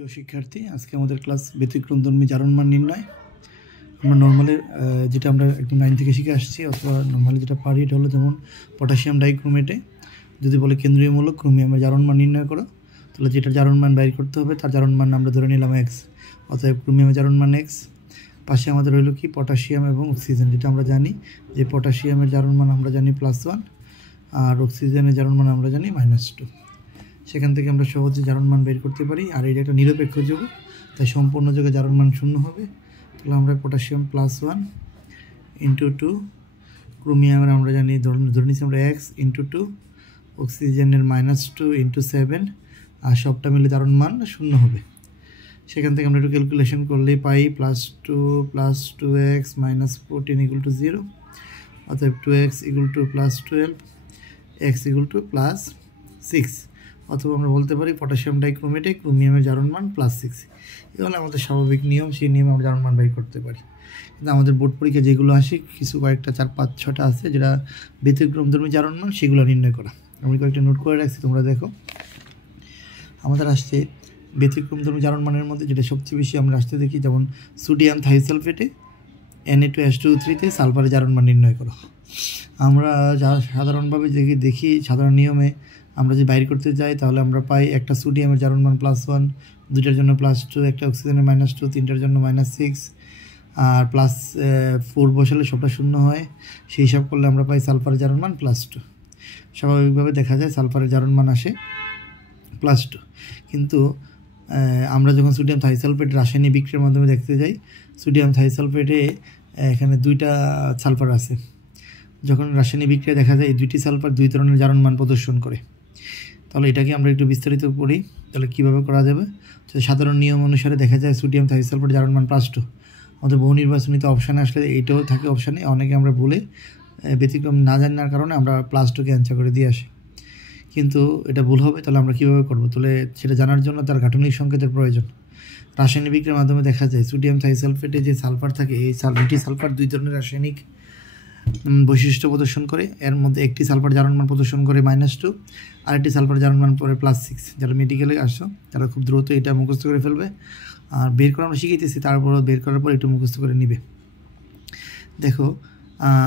প্রিয় শিক্ষার্থী, আজকে আমাদের ক্লাস ব্যতিক্রমধর্মী জারণ মান নির্ণয়। আমরা নর্মালি যেটা আমরা একদম 9 থেকে শিখে আসছি অথবা নর্মালি যেটা পারি এটা হলো, যেমন পটাশিয়াম ডাইক্রোমেটে যদি বলে কেন্দ্রীয় মূলক ক্রোমিয়ামের জারণ মান নির্ণয় করো, তাহলে যেটা জারণ মান বাইর করতে হবে তার জারণ মান আমরা ধরে নিলাম x, অতএব ক্রোমিয়ামের জারণ মান x। পাশে আমাদের হলো কি পটাশিয়াম এবং অক্সিজেন, যেটা আমরা জানি যে পটাশিয়ামের জারণ মান আমরা জানি +1 আর অক্সিজেনের জারণ মান আমরা জানি -2। সেখান থেকে আমরা সহজে জারণ মান বের করতে পারি। আর এটা একটা নিরপেক্ষ যৌগ, তাই সম্পূর্ণ যৌগে জারণ মান 0 হবে। তাহলে আমরা পটাশিয়াম +1 × 2, ক্রোমিয়ামের আমরা জানি ধরে নিচ্ছি আমরা x × 2, অক্সিজেনের -2 × 7, আর সবটা মিলে জারণ মান 0 হবে। সেখান থেকে আমরা একটু ক্যালকুলেশন করলেই পাই +2 + 2x - 14 = 0, অতএব 2x = +12, x = +6। অথবা আমরা বলতে পারি পটাশিয়াম ডাইক্রোমেটে ক্রোমিয়ামের জারণ মান +6। এ হলো আমাদের স্বাভাবিক নিয়ম, সেই নিয়মে আমরা জারণ মান বের করতে পারি। কিন্তু আমাদের বোর্ড পরীক্ষা যেগুলো আসে কিছু কয়েকটা 4, 5, 6টা আছে যেটা ব্যতিক্রমধর্মী জারণ মান, সেগুলো নির্ণয় করা। আমি কয়েকটা নোট করে রাখছি, তোমরা দেখো। আমাদের আসছে ব্যতিক্রমধর্মী জারণ মানের মধ্যে যেটা সবচেয়ে বেশি আমরা আসতে দেখি, যেমন সোডিয়াম থাইসালফেটে Na2H2O3-তে সালফারের জারণ মান নির্ণয় করো। আমরা যা সাধারণভাবে দেখি সাধারণ নিয়মে আমরা যে বাইর করতে যাই, তাহলে আমরা পাই একটা সোডিয়ামের জারণ মান +1, দুইটার জন্য +2, একটা অক্সিজেনের -2, তিনটার জন্য -6, আর +4 বসালে সবটা 0 হয়। সেই হিসাব করলে আমরা পাই সালফারের জারণ মান +2। স্বাভাবিকভাবে দেখা যায় সালফারের জারণ মান আসে +2। কিন্তু আমরা যখন সোডিয়াম থাইসালফেট রাসায়নিক বিক্রিয়ার মাধ্যমে দেখতে যাই, সোডিয়াম থাইসালফেটে এখানে 2টা সালফার আছে। যখন রাসায়নিক বিক্রিয়া দেখা যায় এই 2টি সালফার 2 ধরনের জারণ মান প্রদর্শন করে। তাহলে এটাকে আমরা একটু বিস্তারিত করি, তাহলে কীভাবে করা যাবে। সাধারণ নিয়ম অনুসারে দেখা যায় সোডিয়াম থাইসালফেট জারণ মান +2। আমাদের বহু নির্বাচনীতে অপশানে আসলে এইটাও থাকে অপশানে, অনেকে আমরা ভুলে ব্যতিক্রম না জানার কারণে আমরা +2কে অ্যান্সার করে দিয়ে আসি, কিন্তু এটা ভুল হবে। তাহলে আমরা কীভাবে করবো, তাহলে সেটা জানার জন্য তার গাঠনিক সংকেতের প্রয়োজন। রাসায়নিক বিক্রিয়ার মাধ্যমে দেখা যায় সোডিয়াম থাইসালফেটে যে সালফার থাকে, এই দুটি সালফার 2 ধরনের রাসায়নিক বৈশিষ্ট্য প্রদর্শন করে। এর মধ্যে একটি সালফার জারণ মান প্রদর্শন করে -2, আরেকটি সালফার জারণ মান পরে +6। যারা মেডিকেলে আসছো তারা খুব দ্রুত এটা মুখস্থ করে ফেলবে, আর বের করা আমরা শিখিয়েছি, তারপরও বের করার পর একটু মুখস্থ করে নিবে। দেখো,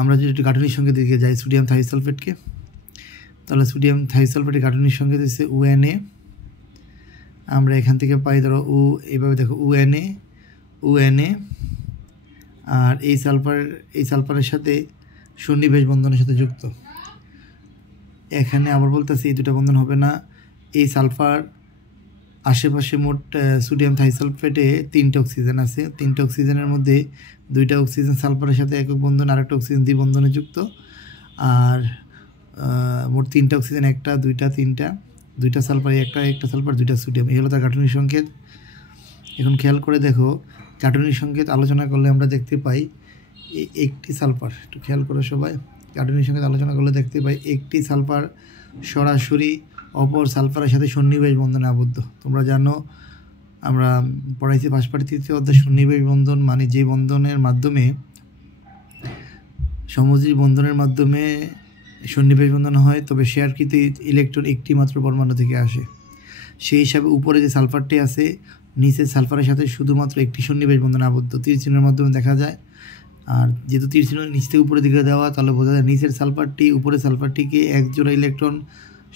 আমরা যদি একটু গাঠনিক সংকেত দিকে যাই সোডিয়াম থাইসালফেটকে, তাহলে সোডিয়াম থাইসালফেটের গাঠনিক সংকেত হচ্ছে UNA। আমরা এখান থেকে পাই ধরো এইভাবে দেখো UNA, আর এই সালফারের সাথে সন্নিবেশ বন্ধনের সাথে যুক্ত। এখানে আবার বলতেছি এই দুটো বন্ধন হবে না। এই সালফার আশেপাশে মোট সোডিয়াম থাইসালফেটে 3টা অক্সিজেন আছে। 3টা অক্সিজেনের মধ্যে 2টা অক্সিজেন সালফারের সাথে একক বন্ধন, আরেকটা অক্সিজেন দ্বিবন্ধনে যুক্ত। আর মোট 3টা অক্সিজেন, 1টা 2টা 3টা, 2টা সালফার, একটা সালফার, 2টা সোডিয়াম। এই হলো তার গাঠনিক সংকেত। এখন খেয়াল করে দেখো, গাঠনিক সংকেত আলোচনা করলে আমরা দেখতে পাই একটি সালফার, একটু খেয়াল করো সবাই, গাঠনিক সংকেত আলোচনা করলে দেখতে পাই একটি সালফার সরাসরি অপর সালফারের সাথে সন্নিবেশ বন্ধনে আবদ্ধ। তোমরা জানো আমরা পড়াইছি পাশাপাশি 3য় অধ্যায়, সন্নিবেশ বন্ধন মানে যে বন্ধনের মাধ্যমে সমযোজী বন্ধনের মাধ্যমে সন্নিবেশ বন্ধন হয়, তবে শেয়ারকৃত ইলেকট্রন একটি মাত্র পরমাণু থেকে আসে। সেই হিসাবে উপরে যে সালফারটি আছে, নিচের সালফারের সাথে শুধুমাত্র একটি সন্নিবেশ বন্ধনে আবদ্ধ, তীর চিহ্নের মাধ্যমে দেখা যায়। আর যেহেতু তীর চিহ্ন নিচ থেকে উপরের দিকে দেওয়া, তাহলে বোঝা যায় নিচের সালফারটি উপরের সালফারটিকে এক জোড়া ইলেকট্রন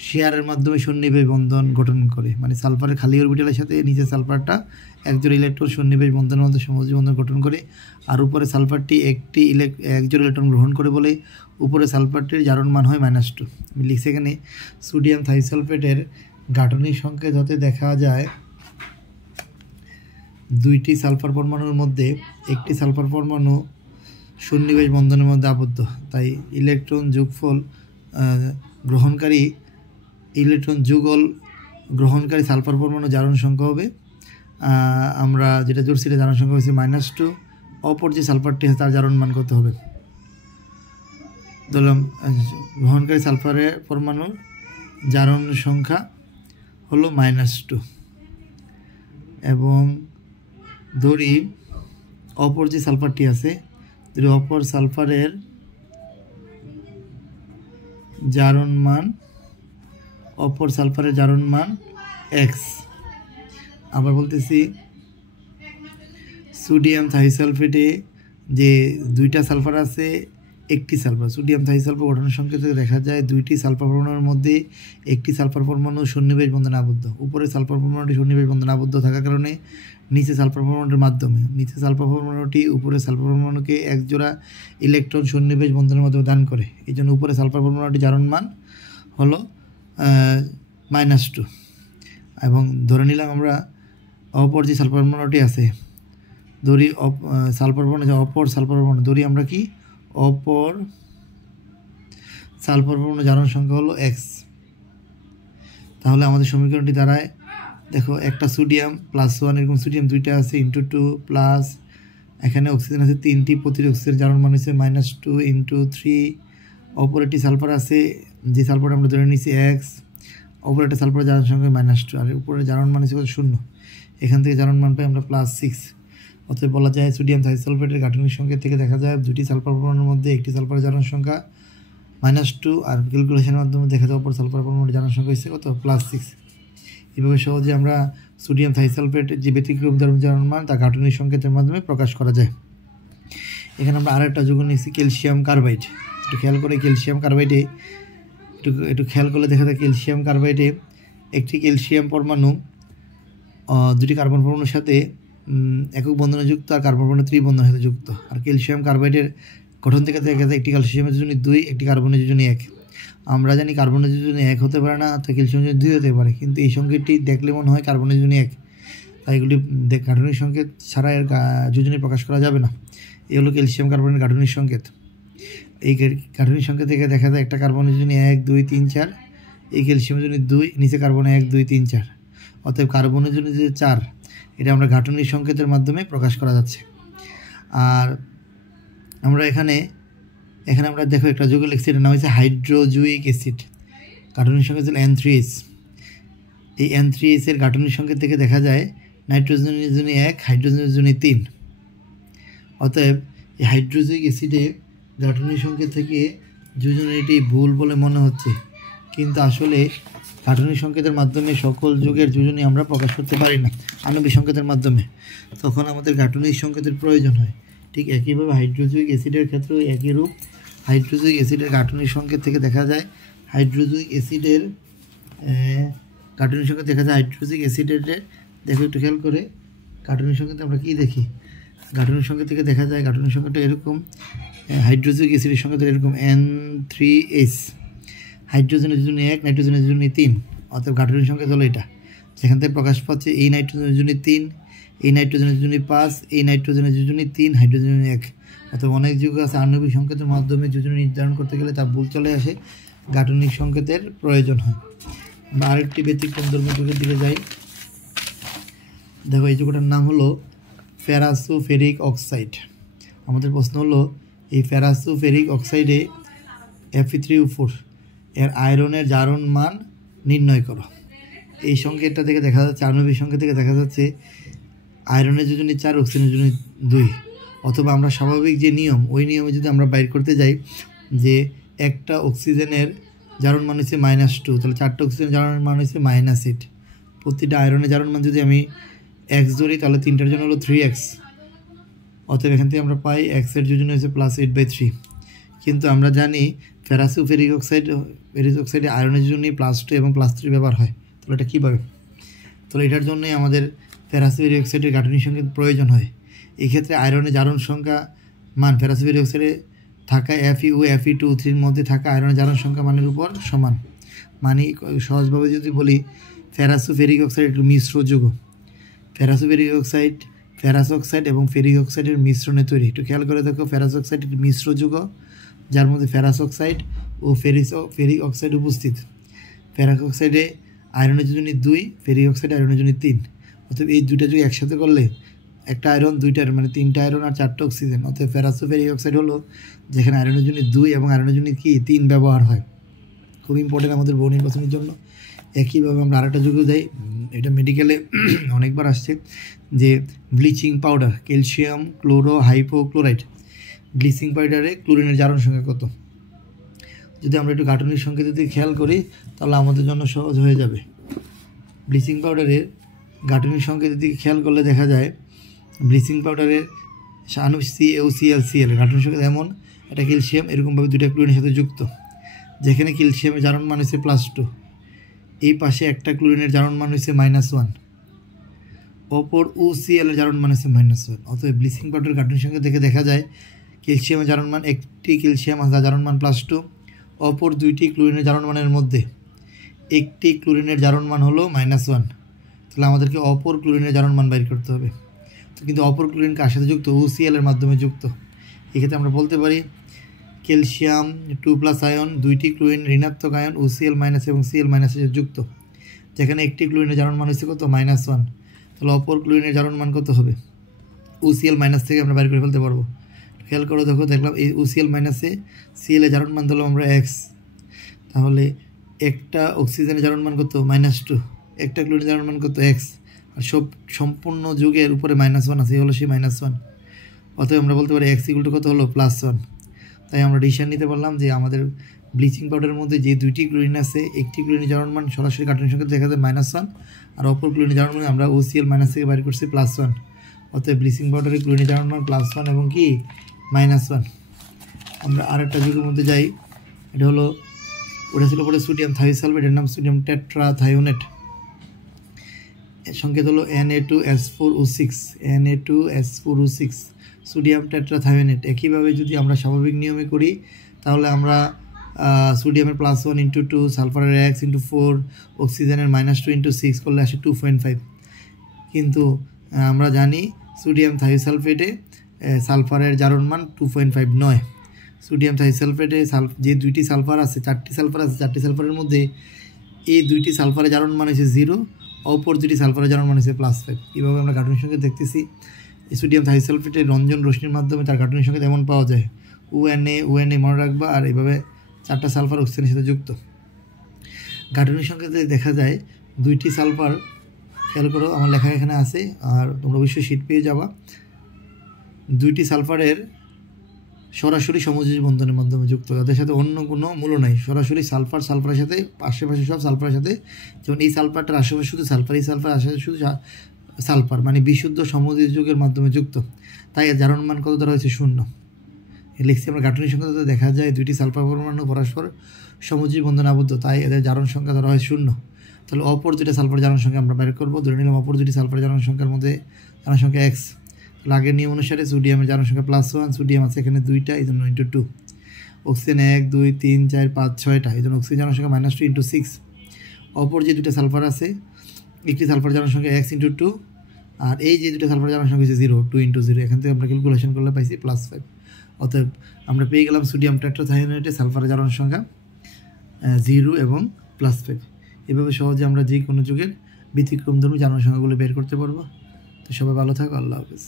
শেয়ারের মাধ্যমে সন্নিবেশ বন্ধন গঠন করে। মানে সালফারের খালি অরবিটালের সাথে নিচের সালফারটা এক জোড়া ইলেকট্রন সন্নিবেশ বন্ধনের মধ্যে সমযোজী বন্ধন গঠন করে। আর উপরে সালফারটি এক জোড়া ইলেকট্রন গ্রহণ করে বলে উপরে সালফারটির জারণ মান হয় -2। আমি লিখছি এখানে সোডিয়াম থাইসালফেটের গাঠনিক সংকেত হতে দেখা যায় 2টি সালফার পরমাণুর মধ্যে একটি সালফার পরমাণু সন্নিবেশ বন্ধনের মধ্যে আবদ্ধ, তাই ইলেকট্রন যুগল গ্রহণকারী সালফার পরমাণু জারণ সংখ্যা হবে, আমরা যেটা জোর সেটা জারণ সংখ্যা হচ্ছে -2। অপর যে সালফারটি আছে তার জারণ মান কত হবে, ধরলাম গ্রহণকারী সালফারের পরমাণুর জারণ সংখ্যা হলো -2, এবং ধরি অপর যে সালফারটি আছে, অপর সালফারের জারণ মান x, আবার বলতেছি সোডিয়াম থাইসালফেটে যে দুইটা সালফার আছে, একটি সালফার। সোডিয়াম থাইসালফার গঠনের সংকেত থেকে দেখা যায় দুইটি সালফার পরমাণুর মধ্যে একটি সালফার পরমাণু সন্নিবেশ বন্ধনে আবদ্ধ। উপরে সালফার পরমাণুটি সন্নিবেশ বন্ধনে আবদ্ধ থাকার কারণে নিচে সালফার পরমাণুর মাধ্যমে নিচে সালফার পরমাণুটি উপরে সালফার পরমাণুকে এক জোড়া ইলেকট্রন সন্নিবেশ বন্ধনের মাধ্যমে দান করে। এই জন্য উপরে সালফার পরমাণুটি জারণ মান হলো -2। এবং ধরে নিলাম আমরা অপর যে সালফার পরমাণুটি আছে, ধরি সালফার পরমাণু যে অপর সালফার পরমাণু, ধরি আমরা কি অপর সালফার পরমাণু জারণ সংখ্যা হলো x। তাহলে আমাদের সমীকরণটি দাঁড়ায়, দেখো একটা সোডিয়াম +1, এরকম সোডিয়াম দুইটা আছে × 2 প্লাস এখানে অক্সিজেন আছে 3টি, প্রতিটি অক্সিজেন জারণ মান হচ্ছে -2 × 3। অপর একটি সালফার আছে, যে সালফারটা আমরা ধরে নিয়েছি x, অপর একটা সালফার জারণ সংখ্যা -2, আর উপরে জারণ মান হচ্ছে 0। এখান থেকে জারণ মান পাই আমরা +6। অতএব বলা যায় সোডিয়াম থাইসালফেটের গাঠনিক সংকেত থেকে দেখা যায় দুটি সালফার পরমাণুর মধ্যে একটি সালফার জারণ সংখ্যা -2, আর ক্যালকুলেশনের মাধ্যমে দেখা যায় অপর সালফার পরমাণুর জারণ সংখ্যা হচ্ছে কত +6। এভাবে সহজে আমরা সোডিয়াম থাইসালফেট যে ব্যতিক্রম জারণ মান তা গাঠনিক সংকেতের মাধ্যমে প্রকাশ করা যায়। এখানে আমরা আরেকটা যৌগ নিচ্ছি ক্যালসিয়াম কার্বাইড। একটু খেয়াল করে ক্যালসিয়াম কার্বাইডে একটু খেয়াল করলে দেখা যায় ক্যালসিয়াম কার্বাইডে একটি ক্যালসিয়াম পরমাণু দুটি কার্বন পরমাণুর সাথে একক বন্ধনে যুক্ত, আর কার্বন পরমাণু ত্রিবন্ধনের সাথে যুক্ত। আর ক্যালসিয়াম কার্বাইডের গঠন থেকে দেখা যায় একটি ক্যালসিয়ামের যোজনী 2, একটি কার্বনের যোজনী 1। আমরা জানি কার্বনের যোজনী 1 হতে পারে না, তো ক্যালসিয়ামের যোজনী 2 হতে পারে, কিন্তু এই সংকেতটি দেখলে মনে হয় কার্বনের যোজনী 1। তাই এগুলি গাঠনিক সংকেত ছাড়া এর যোজনী প্রকাশ করা যাবে না। এই হলো ক্যালসিয়াম কার্বনের গাঠনিক সংকেত। এই গাঠনিক সংকেত থেকে দেখা যায় একটা কার্বনের যোজনী 1, 2, 3, 4, এই ক্যালসিয়ামের যোজনী 2, নিচে কার্বন 1, 2, 3, 4। অতএব কার্বনের যোজনী যে 4, এটা আমরা গাঠনিক সংকেতের মাধ্যমে প্রকাশ করা যাচ্ছে। আর আমরা এখানে আমরা দেখো একটা যৌগ লিখছি, এটার নাম হচ্ছে হাইড্রোজুইক অ্যাসিড। গাঠনিক সংকেত হল N3H। এই N3H এর গাঠনিক সংকেত থেকে দেখা যায় নাইট্রোজেনের যোজনী 1, হাইড্রোজেনের যোজনী 3। অতএব এই হাইড্রোজুইক অ্যাসিডে গাঠনিক সংকেত থেকে যোজনীটি ভুল বলে মনে হচ্ছে, কিন্তু আসলে গাঠনিক সংকেতের মাধ্যমে সকল যৌগের যোজনী আমরা প্রকাশ করতে পারি না আণবিক সংকেতের মাধ্যমে, তখন আমাদের গাঠনিক সংকেতের প্রয়োজন হয়। ঠিক একইভাবে হাইড্রোজুইক অ্যাসিডের ক্ষেত্রেও একই রূপ। হাইড্রোজুইক অ্যাসিডের গাঠনিক সংকেত থেকে দেখা যায় হাইড্রোজুইক অ্যাসিডের গাঠনিক সংকেত দেখা যায় হাইড্রোজুইক অ্যাসিডের, দেখো একটু খেয়াল করে গাঠনিক সংকেত আমরা কী দেখি, গাঠনিক সংকেত থেকে দেখা যায় গাঠনিক সংকেতটা এরকম, হাইড্রোজুইক অ্যাসিডের সংকেত এরকম N3H, হাইড্রোজেনের যোজনী 1, নাইট্রোজেনের যোজনী 3। অর্থাৎ গাঠনিক সংকেত হলো এটা, যেখান থেকে প্রকাশ পাচ্ছে এই নাইট্রোজেনের যোজনী 3, এই নাইট্রোজেনের যোজনী 5, এই নাইট্রোজেনের যোজনী 3, হাইড্রোজেনের 1। অর্থাৎ অনেক যৌগ আছে আণবিক সংকেতের মাধ্যমে যোজনী নির্ধারণ করতে গেলে তা ভুল চলে আসে, গাঠনিক সংকেতের প্রয়োজন হয়। বা আরেকটি ব্যতিক্রম ধর্মী যৌগের দিকে যাই। দেখো এই যৌগটার নাম হলো ফেরাসোফেরিক অক্সাইড। আমাদের প্রশ্ন হলো এই ফেরাসোফেরিক অক্সাইডে Fe3O4 এর আয়রনের জারণ মান নির্ণয় করো। এই সংকেতটা থেকে দেখা যাচ্ছে, আণবিক সংকেত থেকে দেখা যাচ্ছে আয়রনের যোজনী 4, অক্সিজেনের যোজনী 2। অথবা আমরা স্বাভাবিক যে নিয়ম, ওই নিয়মে যদি আমরা বাইর করতে যাই যে একটা অক্সিজেনের জারণ মান হচ্ছে -2, তাহলে 4টা অক্সিজেনের জারণ মান হচ্ছে -8। প্রতিটা আয়রনের জারণ মান যদি আমি x ধরি তাহলে 3টার জন্য হলো 3x। অতএব এখান থেকে আমরা পাই x এর যোজনী হচ্ছে +8/3। কিন্তু আমরা জানি ফেরাসোফেরিক অক্সাইডে আয়রনের জন্য +2 এবং +3 ব্যবহার হয়। তাহলে এটা কীভাবে? তাহলে এটার জন্যই আমাদের ফেরাসোফেরিক অক্সাইডের গাঠনিক সংকেত প্রয়োজন হয়। এই ক্ষেত্রে আয়রনের জারণ সংখ্যা মান ফেরাসোফেরিক অক্সাইডে থাকা Fe2, Fe3 মধ্যে থাকা আয়রনের জারণ সংখ্যা মানের উপর সমান। মানে সহজভাবে যদি বলি, ফেরাসোফেরিক অক্সাইড একটু মিশ্র যৌগ। ফেরাসোফেরিক অক্সাইড ফেরাস অক্সাইড এবং ফেরিক অক্সাইডের মিশ্রণে তৈরি। একটু খেয়াল করে দেখো, ফেরাস অক্সাইড একটি মিশ্র যৌগ যার মধ্যে ফেরাস অক্সাইড ও ফেরিক অক্সাইড উপস্থিত। ফেরাস অক্সাইডে আয়রনের যোজনী 2, ফেরিক অক্সাইডে আয়রনের যোজনী 3। অতএব এই দুইটা যৌগ একসাথে করলে একটা আয়রন, 2টা আয়রন, মানে 3টা আয়রন আর 4টা অক্সিজেন। অতএব ফেরাসোফেরিক অক্সাইড হলো যেখানে আয়রনের যোজনী 2 এবং আয়রনের যোজনী 3 ব্যবহার হয়। খুব ইম্পর্টেন্ট আমাদের বহু নির্বাচনের জন্য। একইভাবে আমরা আরেকটা যৌগ যাই, এটা মেডিকেলে অনেকবার আসছে, যে bleaching powder, calcium chloro hypochlorite. Bleaching পাউডারে ক্লোরিনের জারণ সংখ্যা কত? যদি আমরা একটু গাঠনিক সংকেত দিয়ে খেয়াল করি তাহলে আমাদের জন্য সহজ হয়ে যাবে। ব্লিচিং পাউডারের গাঠনিক সংকেতের দিকে খেয়াল করলে দেখা যায় ব্লিচিং পাউডারের আণু CaOCl গাঠনিক সংকেত এমন একটা ক্যালসিয়াম এরকমভাবে দুইটা ক্লোরিনের সাথে যুক্ত, যেখানে ক্যালসিয়ামের জারণ মান হচ্ছে +2, এই পাশে একটা ক্লোরিনের জারণ মান হচ্ছে -1, অপর OCl এর জারণ মান হচ্ছে -1। অতএব ব্লিচিং পাউডার গাঠনিক সংকেত দেখে দেখা যায় ক্যালসিয়ামের জারণ মান, একটি ক্যালসিয়াম জারণ মান +2, অপর দুইটি ক্লোরিনের জারণ মানের মধ্যে একটি ক্লোরিনের জারণ মান হলো -1। তাহলে আমাদেরকে অপর ক্লোরিনের জারণ মান বাইর করতে হবে। তো কিন্তু অপর ক্লোরিন কার সাথে যুক্ত? OCl এর মাধ্যমে যুক্ত। এক্ষেত্রে আমরা বলতে পারি ক্যালসিয়াম 2+ আয়ন, দুইটি ক্লোরিন ঋণাত্মক আয়ন OCl- এবং Cl- এর যুক্ত, যেখানে একটি ক্লোরিনের জারণ মান হচ্ছে কত? -1। তাহলে অপর ক্লোরিনের জারণ মান কত হবে? OCl- থেকে আমরা বাইর করে ফেলতে পারবো। খেয়াল করো, দেখো দেখলাম এই OCl- Cl এর জারণ মান দিলাম আমরা x, তাহলে একটা অক্সিজেনের জারণ মান কত? -2, একটা ক্লোরিনের জারণ মান কত? x, আর সম্পূর্ণ যুগের উপরে -1 আছে, হলো সেই -1। অতএব আমরা বলতে পারি x = কত হলো? +1। তাই আমরা ডিসিশন নিতে পারলাম যে আমাদের ব্লিচিং পাউডারের মধ্যে যে দুইটি ক্লোরিন আছে, একটি ক্লোরিনের জারণ মান সরাসরি গাঠনিক সংকেত দেখা যায় -1, আর অপর ক্লোরিনের জারণ মান আমরা OCl- থেকে বাইর করছি +1। অতএব ব্লিচিং পাউডারের ক্লোরিনের জারণ মান +1 এবং কি -1। আমরা আরেকটা যুগের মধ্যে যাই, এটা হলো, ওটা ছিল পরে সোডিয়াম থাইসালফেট, এর নাম সোডিয়াম টেট্রাথায়োনেট, সংকেত হলো Na2S4O6, সোডিয়াম টেট্রাথায়োনেট। একইভাবে যদি আমরা স্বাভাবিক নিয়মে করি তাহলে আমরা সোডিয়ামের +1 × 2, সালফারের x × 4, অক্সিজেনের -2 × 6 করলে আসে 2.5। কিন্তু আমরা জানি সোডিয়াম থাইসালফেটে সালফারের জারণ মান 2.5 নয়। সোডিয়াম থাইসালফেটে যে দুইটি সালফার আছে, 4টি সালফার আছে, 4টি সালফারের মধ্যে এই দুইটি সালফারের জারণ মান হচ্ছে 0, অপর দুইটি সালফারের জারণ মান হচ্ছে +5। এইভাবে আমরা গাঠনিক সংকেত দেখতেছি। সোডিয়াম থাইসালফেটের রঞ্জন রশ্মির মাধ্যমে তার গাঠনিক সংকেত এমন পাওয়া যায় ONA মনে রাখবা, আর এইভাবে 4টা সালফার অক্সিজেনের সাথে যুক্ত। গাঠনিক সংকেতে দেখা যায় দুইটি সালফার, খেয়াল করো আমার লেখা এখানে আছে, আর তোমরা অবশ্যই শীট পেয়ে যাবা, দুইটি সালফারের সরাসরি সমযোজী বন্ধনের মাধ্যমে যুক্ত, তাদের সাথে অন্য কোনো মূল্য নাই, সরাসরি সালফারের সাথে আশেপাশে সব সালফারের সাথে, যেমন এই সালফারটার আশেপাশে শুধু সালফার, এই সালফার আশেপাশে শুধু সালফার, মানে বিশুদ্ধ সমযোজীযোগের মাধ্যমে যুক্ত, তাই এর জারণ মান কত ধরা হয়েছে? 0। লিখছি আমরা গাঠনিক সংখ্যা দেখা যায় দুইটি সালফার পরমাণু পরস্পর সমযোজী বন্ধনে আবদ্ধ, তাই এদের জারণ সংখ্যা ধরা হয় 0। তাহলে অপর দুইটা সালফার জারণ সংখ্যা আমরা বের করবো। ধরে নিলাম অপর দুটি সালফার জারণ সংখ্যার মধ্যে জারণ সংখ্যা x। তাহলে আগের নিয়ম অনুসারে সোডিয়ামের জারণ সংখ্যা +1, সোডিয়াম আছে এখানে 2টা, এই জন্য ×2, অক্সিজেন 1 2 3 4 5 6টা, এই জন্য অক্সিজেন জারণ সংখ্যা -2 × 6। অপর যে দুটো সালফার আছে, একটি সালফার জারণ সংখ্যা x × 2, আর এই যে দুটো সালফার জারণ সংখ্যা হচ্ছে 0, 2 × 0। এখান থেকে আমরা ক্যালকুলেশন করলে পাইছি +5। অতএব আমরা পেয়ে গেলাম সোডিয়াম টেট্রাথায়োনেটে সালফারের জারণ সংখ্যা 0 এবং +5। এভাবে সহজে আমরা যে কোনো যুগের ব্যতিক্রমধর্মী জারণ সংখ্যাগুলো বের করতে পারবো। তো সবাই ভালো থাকো, আল্লাহ হাফেজ।